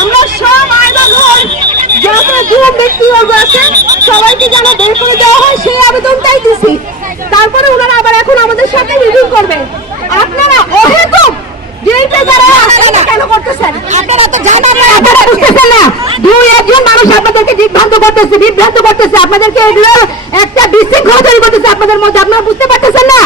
আমরা সব আইনগর যত যুব ব্যক্তিবর্গ আছে সবাইকে যেন বের করে দেওয়া হয় সেই আবেদনটাই দিছি। তারপরে ওনারা আবার এখন আমাদের সাথে মিটিং করবে। আপনারা অহেতুক কেন করতেছেন? আপনারা তো জানেন, আপনারা বুঝতেছেন না। দুই একজন মানুষ আপনাদেরকে বিভ্রান্ত করতেছে, আপনাদেরকে এগুলো একটা বিশৃঙ্খলা তৈরি করতেছে আপনাদের মধ্যে। আপনারা বুঝতে পারতেছেন না?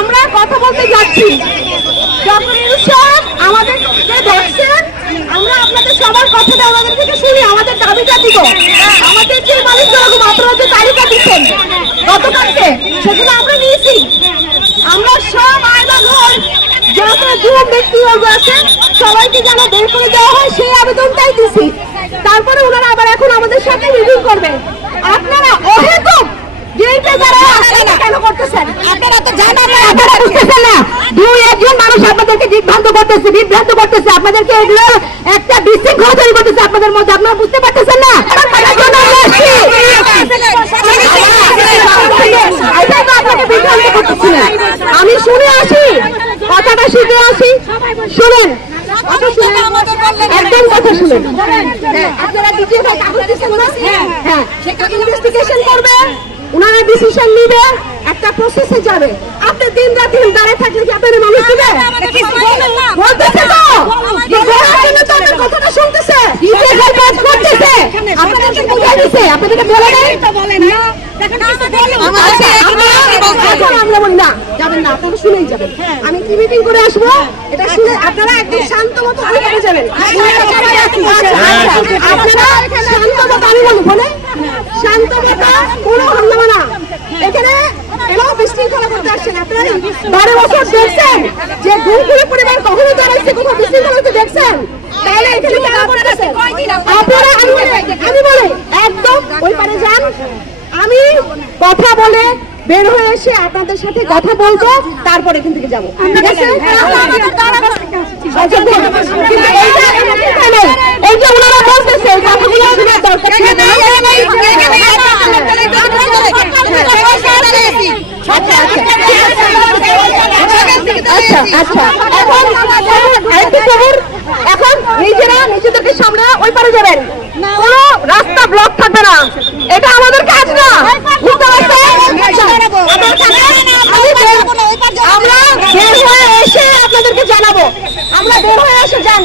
আমরা কথা বলতে যাচ্ছি, আমরা আপনাদের সবার কথা আমাদের থেকে শুনি, আমাদের দাবিটা দিব। আমাদের যে মানুষগুলো আপনারা যে তালিকা দিচ্ছেন গতকালকে, সেগুলো আমরা নিয়েছি। আমরা সব আইনগর যত যুব ব্যক্তিবর্গ আছে সবাইকে যেন বের করে দেওয়া হয় সেই আবেদনটাই দিছি। তারপরে ওনারা আবার এখন আমাদের সাথে মিটিং করবে। আপনারা অহেতুক কেন করতেছেন? আপনারা তো জানেন, আপনারা বুঝতেছেন না। দুই একজন মানুষ আপনাদেরকে বিভ্রান্ত করতেছে, আপনাদেরকে এগুলো একটা বিশৃঙ্খলা তৈরি করতেছে আপনাদের মধ্যে। আপনারা বুঝতে পারতেছেন না? আমি শুনে আসি, কথাটা শুনে আসি, শুনেন একদম কথা শুনেন। আপনারা ইনভেস্টিগেশন করবে, ওনারা ডিসিশন নিবে, একটা প্রসেসে যাবে। আপনি দিন রাত দাঁড়িয়ে থাকলে কি আপনাদের মানুষ দিবে? বলতেছে তো আপনাদের কথাটা শুনতেছে, কাজ করতেছে, আপনাদেরকে বুঝাই দিছে, আপনাদেরকে বলে নাই। আমরা বলি না যাবেন না, আপনারা শুনেই যাবেন। আমি কি মিটিং করে আসবো এটা শুনে আপনারা একদম শান্ত মতো হয়ে যাবেন। আপনারা শান্ত মতো, আমি বলি বলে শান্ত মতো, কোনো হামলা না। এখানে কেন বিশৃঙ্খলা করতে আসছেন? আপনারা 12 বছর দেখছেন যে গুমখুরি পরিবার কখনো দাঁড়াইছে, কোথাও বিশৃঙ্খলা দেখছেন? তাহলে এখানে কেন করতেছেন আপনারা? আমি বলি একদম ওই পারে যান। আমি কথা বলে বের হয়ে এসে আপনাদের সাথে কথা বলবো, তারপরে এখান থেকে যাবো, ঠিক আছে? এই যে ওনারা বলতেছে এই কথাগুলো শোনার দরকার। আচ্ছা, এখন নিজেরা নিজেদেরকে সামনে ওই পারে যাবেন, কোন রাস্তা ব্লক থাকবে না। এটা আমাদের কাজ না, বুঝতে পারছেন? আমরা বের হয়ে এসে আপনাদেরকে জানাবো। আমরা বের হয়ে এসে যান,